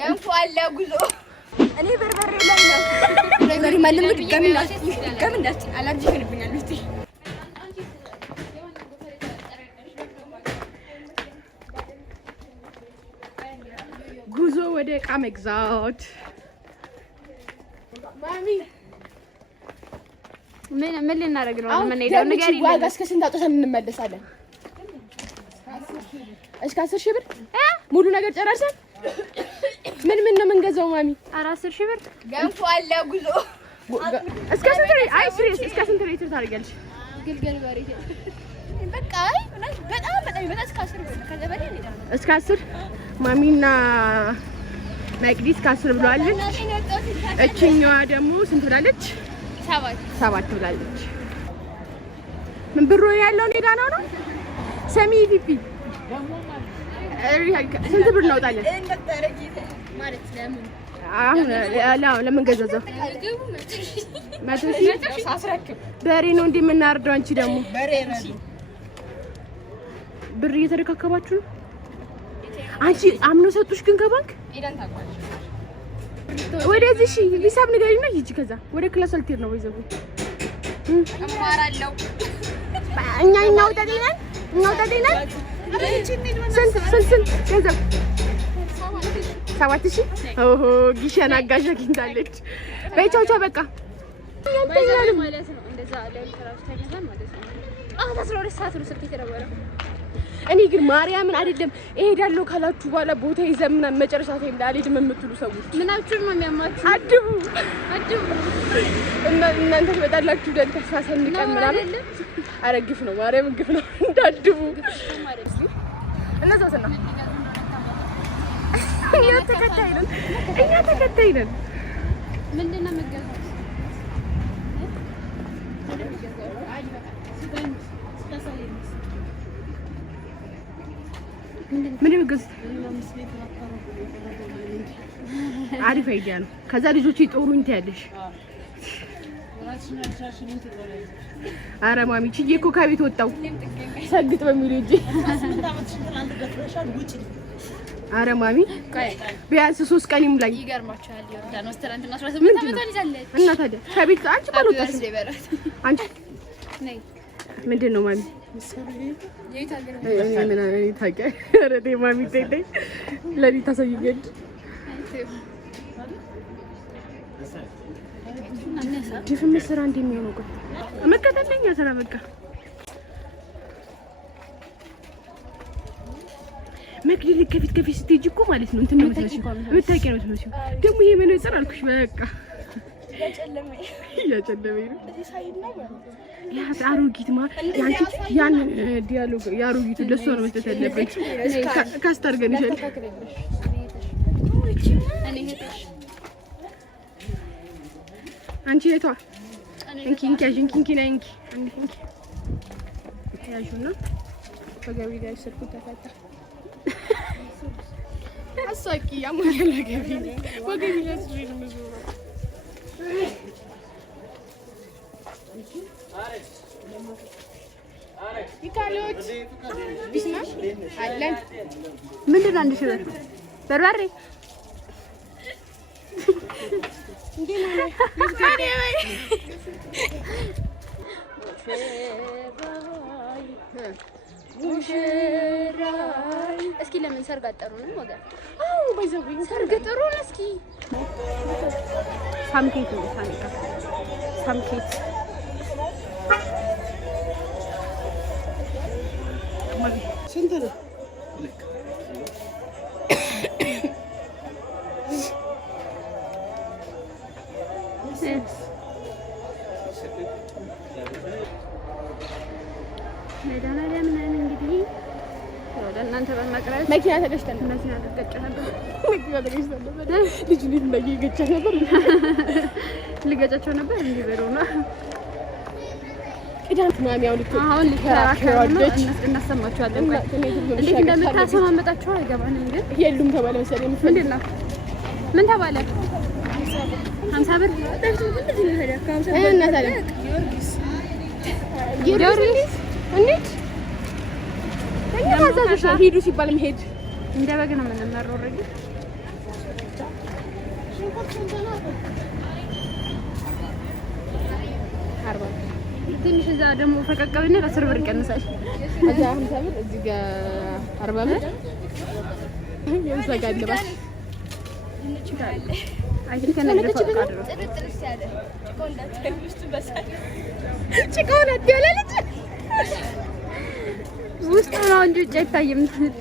ገንፎ አለ ጉዞ እኔ በርበሬ ላይ ነው በርበሬ ማለም ገምንዳች አላርጂ ሆነብኛል እስቲ ጉዞ ወደ ዕቃ መግዛት ማሚ ምን ልናደርግ ነው? ምን ሄደው ነገር ይላል ዋጋ እስከ ስንት አውጥተን እንመለሳለን? እስከ 10,000 ብር ሙሉ ነገር ጨራርሰን ምን ነው የምንገዛው ማሚ? 10,000 ብር ገንፎ አለ ጉዞ እስከ ስንት አይ ሲሪየስ እስከ ስንት ሊትር ታደርጊያለሽ? ግልገል ባሪ በቃ አይ በጣም እስከ 10 ብር ከዛ በላይ ነው እስከ 10 ማሚና ማይክዲ እስከ 10 ብለዋለች። እቺኛዋ ደግሞ ስንት ብላለች? 7 ብላለች። ምን ብሩ ያለው ኔጋ ነው ሰሚ ፒፒ ስንት ብር እናውጣለን? ማለት ለምን ገዛዘው? በሬ ነው እንዴ የምናርደው? አንቺ ደግሞ ብር እየተረካከባችሁ ነው? አንቺ አምኖ ሰጡሽ ግን ከባንክ ወደዚህ እሺ ሂሳብ ንገሪና ሂጂ። ከዛ ወደ ክላስ አልቴር ነው ወይዘው አማራለው እኛ እናውጣደናል ስንት ገንዘብ 7,000 ኦሆ ጊሸን አጋዥ አግኝታለች። በይ ቻው በቃ ማለት ነው። እንደዛ ለልተራሽ ታይገዛል ማለት ነው። 12 ሰዓት ነው ስልክ የተደወለው። እኔ ግን ማርያምን አይደለም እሄዳለሁ ካላችሁ በኋላ ቦታ ይዘምና መጨረሻ ላይ እንዳልሄድም የምትሉ ሰዎች ምናችሁ ነው የሚያማችሁ? አድቡ እናንተ ትመጣላችሁ ደን ተሳሰን እንቀምራለን። አረግፍ ነው ማርያም ግፍ ነው እንዳድቡ እነዛው ሰና እኛ ተከታይ ነን። ምንድነው መገዛት? ምን ይገዝ? አሪፍ አይዲያ ነው። ከዛ ልጆች ይጦሩኝ ታያለሽ። አረ ማሚ ቺዬ እኮ ከቤት ወጣው ሰግጥ በሚሉ እጂ አረ ማሚ ቢያንስ 3 ቀን ይሙላኝ። ይገርማችኋል ዮርዳኖስ ትናንትና 18 አመቷን ይዛለች እና ታዲያ ከቤት አንቺ ባልወጣሽ አንቺ ነይ ምንድን ነው ማሚ ማሚ ተይኝ ለኔ ታሳይኝ ድፍን ስራ እንደሚሆነው ቆይ መከታተኛ ስራ በቃ መክሊል ከፊት ስትሄጂ እኮ ማለት ነው እንትን ነው የምታውቂው ነው የምትመስለው። ደግሞ ይሄ ምን ይሰራል አልኩሽ በቃ ያጨለመኝ ነው ያ አሮጊት ያንቺ ያን ዲያሎግ ያሮጊቱ ለሷ ነው መስጠት ያለበት። ካስታርገን ይችላል አንቺ ነቷ እንኪ ያዡና በገቢ ላይ ሰርኩ ተፈታ አሳቂ ያማለ ገቢ ወገቢ ላይ ስለኝ ነው ይታሎች ቢስማሽ አለን ምንድነው? 1,000 ብር በርበሬ እንዴ ነው ልጅ ሙሽራይ እስኪ ለምን ሰርግ አጠሩንም ወገን? አው ባይዘው ሰርግ ጥሩን እስኪ ሳምኬት ነው ሳምኬት ማቢ ስንት ነው? እናንተ በመቅረት መኪና ተገጭተን መኪና ተገጭተን ነበር ልጅ እንደገጨ ነበር ልገጫቸው ነበር እንዴ በሮና ቅዳንት ማሚያው አሁን ሊከራከሩልኝ እናሰማቸዋለን። እንዴት እንደምታሰማመጣቸው አይገባንም። ግን የሉም ተባለ መሰለኝ። ምንድን ነው ምን ተባለ? 50 ብር እና ታዲያ ጊዮርጊስ እንዴት ሂዱ ሲባል መሄድ እንደ በግ ነው የምንመረው። ረግ ትንሽ እዛ ደግሞ ፈቀቀብና 10 ብር ይቀንሳል። እዛ 50 ብር እዚህ ጋር 40 ብር ይዘጋልባል። አይ ግን ከነገ ፈቃድ ነው። ጭቃውን አትያለች ውስጥ ነው እንጂ አይታይም። ትንሽ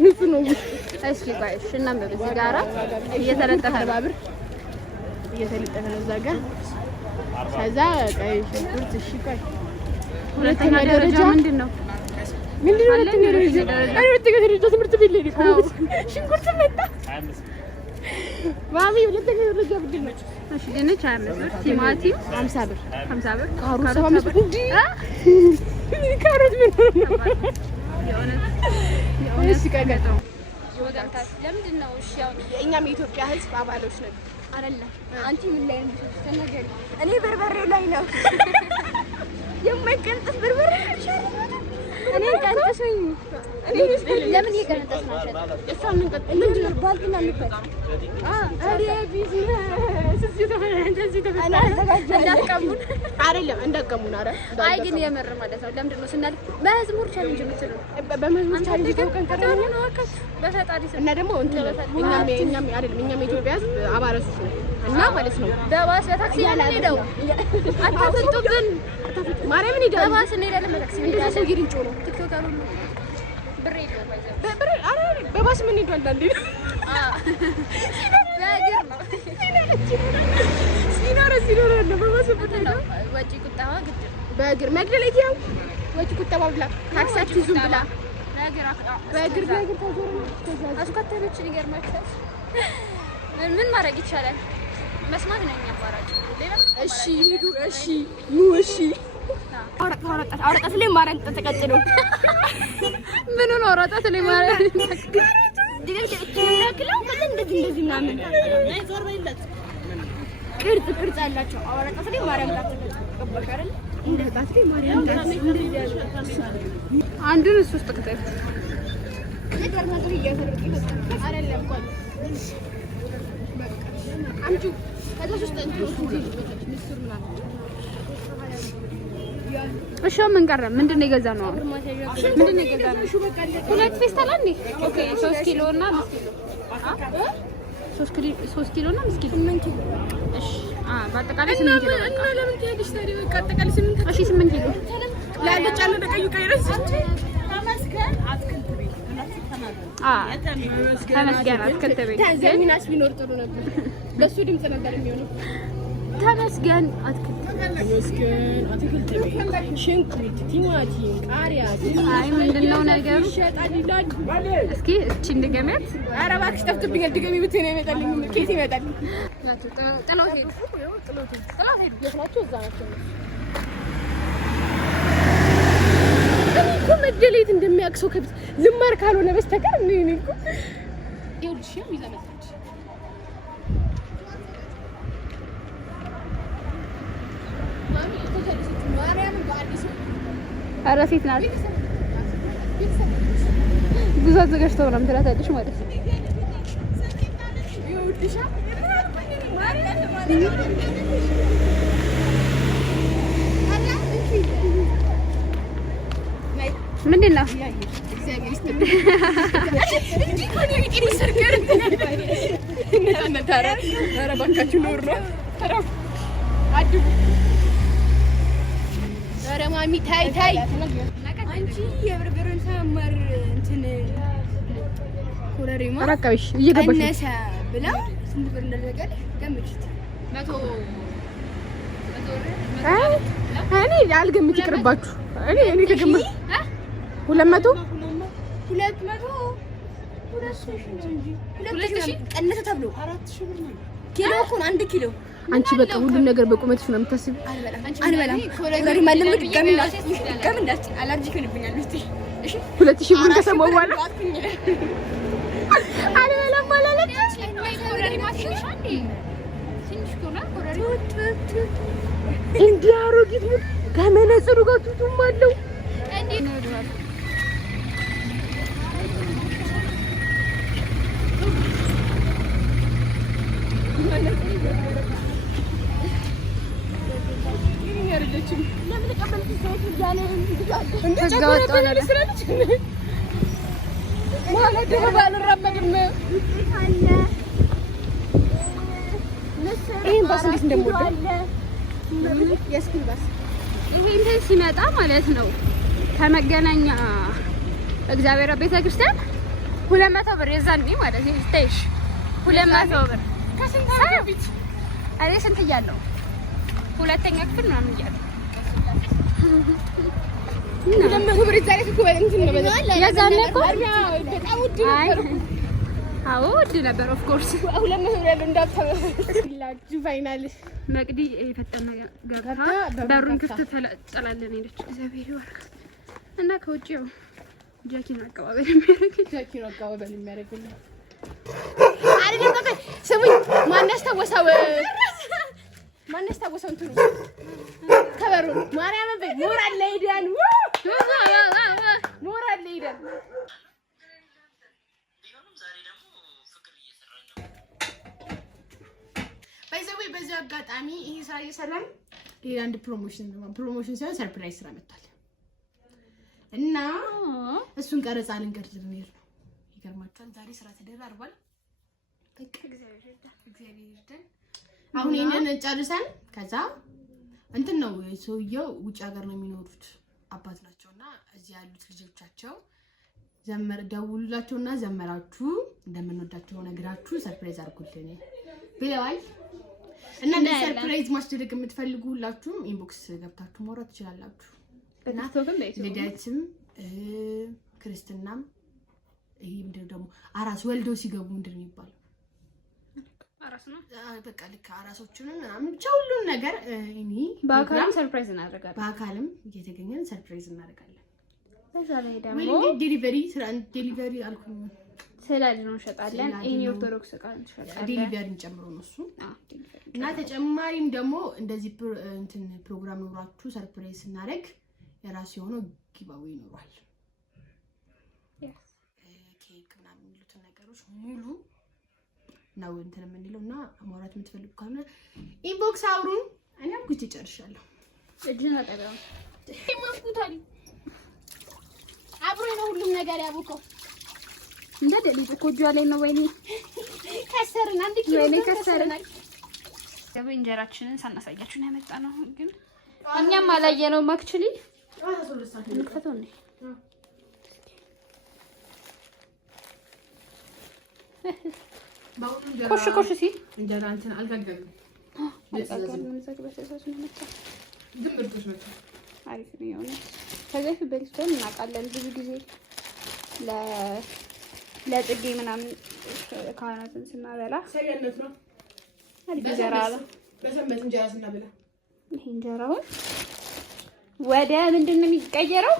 ንጹህ ነው ውስጥ። እሺ ቆይ እሺ እና በዚህ ጋራ እየተለጠፈ ባብር እየተለጠፈ ነው እዛ ጋር። ከዛ ቀይ ሽንኩርት እሺ ቆይ ሁለተኛ ደረጃ ምንድነው? ሁለተኛ ደረጃ ትምህርት ቤት ላይ ነው ሽንኩርት መጣ። ማሚ ሁለተኛ ደረጃ ምንድን ነው? እሺ ድንች 25 ብር፣ ቲማቲም 50 ብር፣ 50 ብር፣ ካሮት 75 ብር። ካሮት ምን ነው? እሺ ቀገጠው ለምንድን ነው? እሺ ያው እኛም የኢትዮጵያ ሕዝብ አባሎች ነን አይደለ? አንቺ ምን ላይ ነው ተነገሪ? እኔ በርበሬ ላይ ነው የማይቀንጥስ በርበሬ ይሻላል። እኔ ቀንጥሰኝ ለምን ይቀንጥስ ማለት ነው? እሷን እንቀጥ ምንድን ነው ባልትና እንፈጥ አሬ ቢዝነስ እዚህ እንደዚህ እንዳቀሙን አይደለም እንዳቀሙን። አረ አይ ግን የምር ማለት ነው። ለምንድን ነው ስናል በመዝሙር ቻሌንጅ የምትለው? በመዝሙር ቻሌንጅ ተውቀን ቀረን ነው አከፍ በፈጣሪ እና ደግሞ እኛም አይደለም እኛም የኢትዮጵያ ሕዝብ አባላቶች ነው እና ማለት ነው። በባስ በታክሲ እንሄደው አታፈጡብን። ማርያምን ሄደ በባስ እንሄዳለን። በታክሲ እንደዛ ሰው ይርንጮ ነው ቲክቶክ አሉ ብር የለውም ብር አረ በባስ ምን ሄዷል አንዴ በእግር ነው ሲኖር ነው በባስ ነው ወጪ ቁጠባ ግድ በእግር መግደለኝ ያው ወጪ ቁጠባ ብላ ታክሳችሁ ዙም ብላ በእግር ታዞር አስከተለች ይገርማችኋል። ምን ማድረግ ይቻላል? መስማት ነው እኛ አማራጭ ሌላ። እሺ ሂዱ እሺ ኑ እሺ አውራጣት ላይ ማረን ተቀጥሎ ምን ነው አውራጣት ላይ ማረን ድግል ትነክለው እንደዚህ ምናምን ዞር በይለት ቅርጽ ያላቸው አውራጣት ላይ ማረን ተቀበልሽ አይደል? እንደዛት ላይ ማረን እንደዚህ ያለው አንዱን እሱ ውስጥ ከተት ነገር ነገር እያሰረቀ ይፈጣል አይደለም ቆይ አንቺ ከዛ ውስጥ ምስር ምናምን እሺ ምን ቀረ? ምንድን ነው የገዛነው? ምንድን ነው የገዛነው? ሁለት ፌስታል አንዴ ኦኬ 3 ኪሎ እና 5 ኪሎ 3 ኪሎ እና 5 ኪሎ 8 ኪሎ እሺ በአጠቃላይ 8 ኪሎ እና ለምን ትሄድሽ ታዲያ? በቃ አጠቃላይ 8 ኪሎ እሺ 8 ኪሎ ለአልጫ ነው ደቀዩ ቀይረስ ተመስገን አትክልት ቤት ተመስገን አትክልት ቤት ተዘሚናስ ቢኖር ጥሩ ነበር። ለሱ ድምጽ ነበር የሚሆነው። ተመስገን አትክልት ቤት ሽንኩርት፣ ቲማቲም፣ ቃሪያ አይ ምንድነው ነገሩ? ይሸጣል ይላል። እስኪ እቺ እንደገመት ኧረ እባክሽ ጠፍቶብኛል። ድገሚ ብትይ ነው ይመጣልኝ። ኬት ይመጣል? ጥሎት ሄዱ። የት ናቸው? እዛ ናቸው። እኔ እኮ መደሌት እንደሚያቅሰው ከብት ልማር ካልሆነ በስተቀር እኔ እኮ ይኸውልሽም ይዘመጣች ኧረ ሴት ናት። ጉዞ አዘጋጅተው ነው የምትላታለሽ ማለት ነው። ምንድን ነው? ኧረ ማሚ ታይ አንቺ የበርበሬን ሳማር እንትን ኮረሪማ አራካሽ እየገባሽ እነሰ ብላ ስንት ብር እንደነገር ገምጪ። 100 እኔ አልገምት ይቅርባችሁ። እኔ ከገምት 200 ቀነሰ ተብሎ 4000 ብር ነው ኪሎ እኮ 1 ኪሎ። አንቺ በቃ ሁሉም ነገር በቁመትሽ ነው የምታስቢው። አልበላም ኮረሪ ማለም ገምናት አላርጂክ ይሆንብኛል ውስጤ። እሺ 2000 ብር ከሰማው በኋላ አልበላም ማለት ኮረሪ ማትሽሽ አንዴ ትንሽ ኮረሪ እንዲህ አሮጊት ከመነጽሩ ጋር ቱቱም አለው እንዴ ነው ይላል። ይሄ ሲመጣ ማለት ነው ከመገናኛ እግዚአብሔር ቤተክርስቲያን 200 ብር የዛኔ ማለት ነው። ስቴሽ 200 ብር ከስንት በፊት አሬ ስንት እያለሁ ሁለተኛ ክፍል ምናምን እያለሁ ለምን ብር ይዛሬ ትኩበል እንትን ነው የዛኔ እኮ በጣም ውድ ነበር። አዎ ውድ ነበር። ኦፍ ኮርስ 200 ብር እንዳታላችሁ ፋይናል መቅዲ የፈጠነ ጋጋ በሩን ክፍት ተላጠላለን ሄደች። እግዚአብሔር ይወርክ እና ከውጪው ጃኪን አቀባበል የሚያደርግልኝ አይደለም። በቃ ስሙኝ፣ ማን ያስታወሰው እንትኑ ከበሩ ማርያም በይ ሞራል ላይ ሄደን በዚህ አጋጣሚ ይሄ ስራ እየሰራን ሌላ አንድ ፕሮሞሽን ሳይሆን ሰርፕራይዝ ስራ መጥቷል እና እሱን ቀረጻ ልንቀርጽ ነው። ይገርማችኋል፣ ዛሬ ስራ ተደራርቧል። በቃ እግዚአብሔር ይርዳን። አሁን ይሄንን ጨርሰን ከዛ እንትን ነው ሰውየው ውጭ ሀገር ነው የሚኖሩት አባት ናቸውና እዚህ ያሉት ልጆቻቸው ደውሉላቸውና ዘመራችሁ እንደምንወዳቸው ነግራችሁ ሰርፕራይዝ አድርጉልኝ ብለዋል። እና እንደ ሰርፕራይዝ ማስደረግ የምትፈልጉ ሁላችሁም ኢንቦክስ ገብታችሁ ማውራት ትችላላችሁ። ልደትም ክርስትናም ይሄ ምንድነው ደግሞ አራስ ወልደው ሲገቡ ምንድነው የሚባለው? አራስ ነው በቃ ልክ አራሶቹንም ምናምን ብቻ ሁሉን ነገር እኔ በአካልም ሰርፕራይዝ እናደርጋለን። በአካልም እየተገኘን ሰርፕራይዝ እናደርጋለን። በዛ ላይ ደግሞ ዴሊቨሪ አልኩኝ ስላል ነው እንሸጣለን። እኛ ኦርቶዶክስ ቃል እንሸጣለን ዴሊቨሪን ጨምሮ ነው እሱ። እና ተጨማሪም ደግሞ እንደዚህ እንትን ፕሮግራም ኖራችሁ ሰርፕራይዝ እናደርግ የራሱ የሆነ ጊባዊ ይኖራል። ኬክ ምናምን የሚሉትን ነገሮች ሙሉ ነው እንትን የምንለውና አማራት የምትፈልጉ ካለ ኢንቦክስ አውሩን። እኔ አብኩት ይጨርሻለሁ። እጅና ጠጋው ይማስኩታል። አብሮ ነው ሁሉም ነገር ያቡከው እንደ ደልጅ ኮጆ ላይ ነው። ወይኔ ከሰርና አንድ ኪሎ ከሰርና ያው እንጀራችንን ሳናሳያችሁ ነው ያመጣነው። ግን እኛም አላየነውም አክቹሊ እንከፈተው ነው ኮሽ ሲል እንጀራ እንትን አልጋገርም። አሪፍ ነው የሆነ ከዚህ በልተን እናውቃለን። ብዙ ጊዜ ለጽጌ ምናምን ካህናትን ስናበላ ሰየነት ነው አሪፍ እንጀራ አለ። በሰንበት እንጀራ ስናበላ ይሄ እንጀራው ወደ ምንድን ነው የሚቀየረው?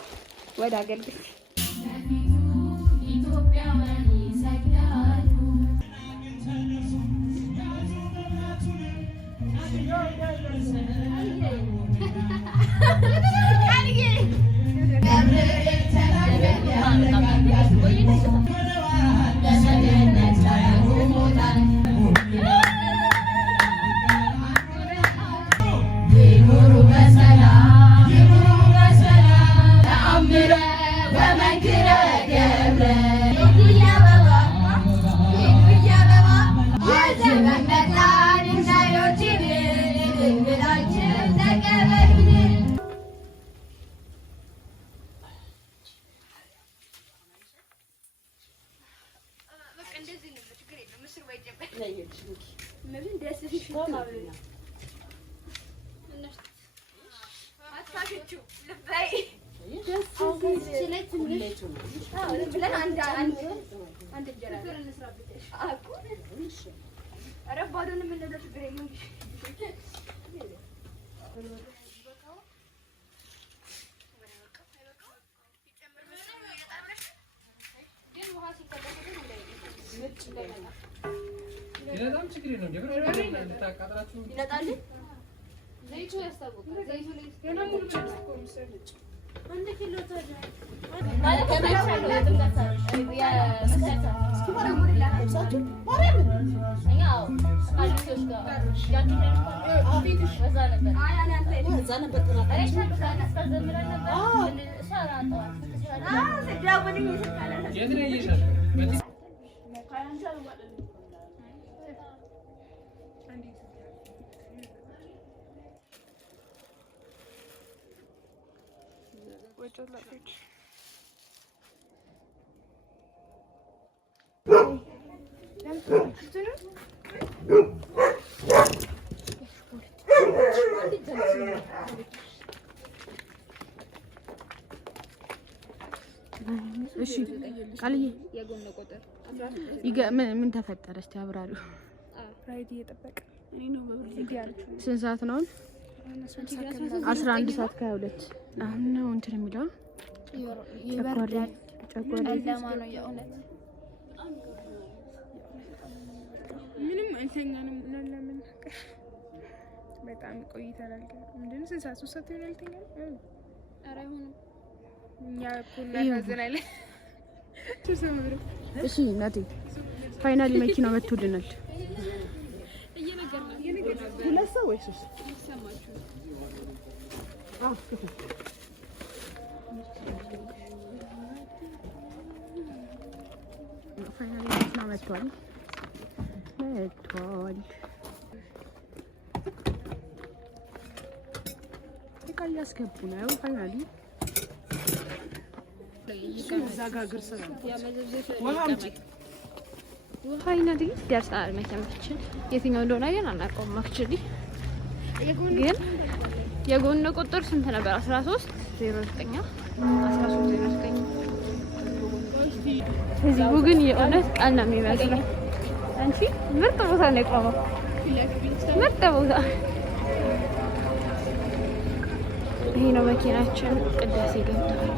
ወደ አገልግል ይነዳም ችግር የለውም። ጀግና ታቃጥራችሁ ይነዳል። ዘይቱ ያስታውቃል። ዘይቱ ላይ ገና ሙሉ ነው የሚሰልጭ አንድ ኪሎ ታዲያ ማለት ከመቻለው የጥምቀት ያ መስጠት እስኪ ወራ ሙላ ተሳችሁ ወራ ምን እኛው አዲሶች ጋር እሺ ቃልዬ ምን ተፈጠረ? እስቲ አብራሪው። ራይድ እየጠበቀ እኔ ነው ስንት ሰዓት ነው? 11 ሰዓት ከ22 አሁን ነው እንትን የሚለው ይበርዳል። ጨጓራ ነው የእውነት ምንም አልተኛንም። ለምን በጣም ቆይተናል። ምንድን ነው 3 ሰዓት ይሆናል ተኛል። ኧረ አይሆንም። እኛ ኩላ ያዘናል። እሺ እናቴ ፋይናሊ መኪናው መጥቶልናል። ሁለት ሰው ወይ ሶስት ፋይናሊ መኪናው መጥቷል። እያስገቡ ነው ፋይናሊ ፋይናሊ ደርሰናል። መኪናችን የትኛው እንደሆነ ግን አናውቀውም። አክቹሊ ግን የጎን ቁጥር ስንት ነበር? 1309 1309 ህዝቡ ግን የእውነት ቃል ነው የሚመስለው። አንቺ ምርጥ ቦታ ነው የቆመው። ምርጥ ቦታ ይሄ ነው መኪናችን። ቅዳሴ ገብቷል።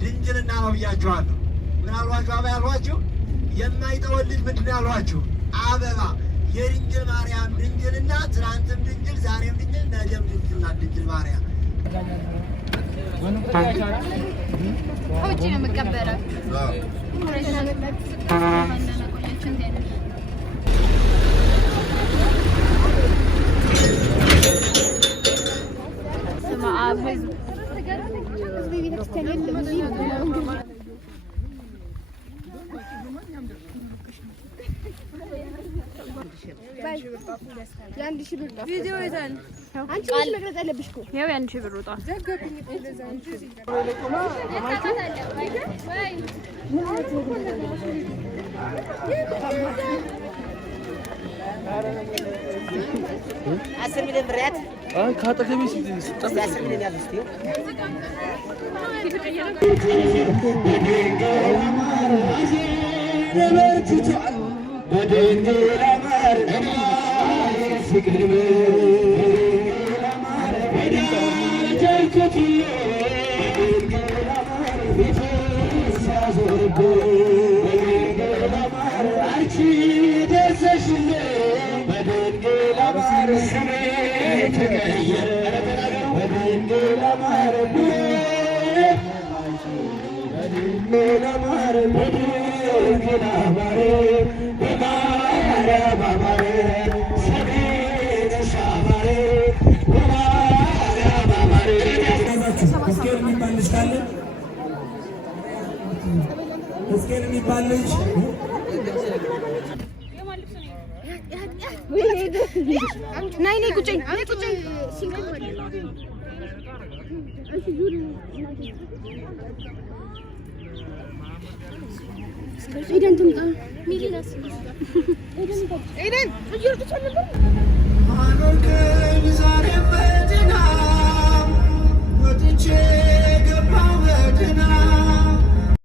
ድንግልና ነው ብያችኋለሁ። ምን አልኋችሁ? አበባ ያልኋችሁ የማይጠወልጅ ምንድን ነው ያልኋችሁ? አበባ የድንግል ማርያም ድንግልና ትናንትም ድንግል ዛሬም ድንግል ነገም ድንግል ናት ድንግል ማርያም። ውጪ ነው የምቀበለው። የአንድ ሺህ ብር ቪዲዮ ይዛል። አንቺ መቅረጽ አለብሽ እኮ ያው የአንድ ሺህ ብር ወጣ 10 ሚሊዮን ብር ያት ካጠገቤ ስጠብቅ 10 ሚሊዮን ያዝ እስቲ ናይ ናይ ቁጭኝ ኤደን ትምጣ ሚሊናስ ኤደን እየርኩት ነበር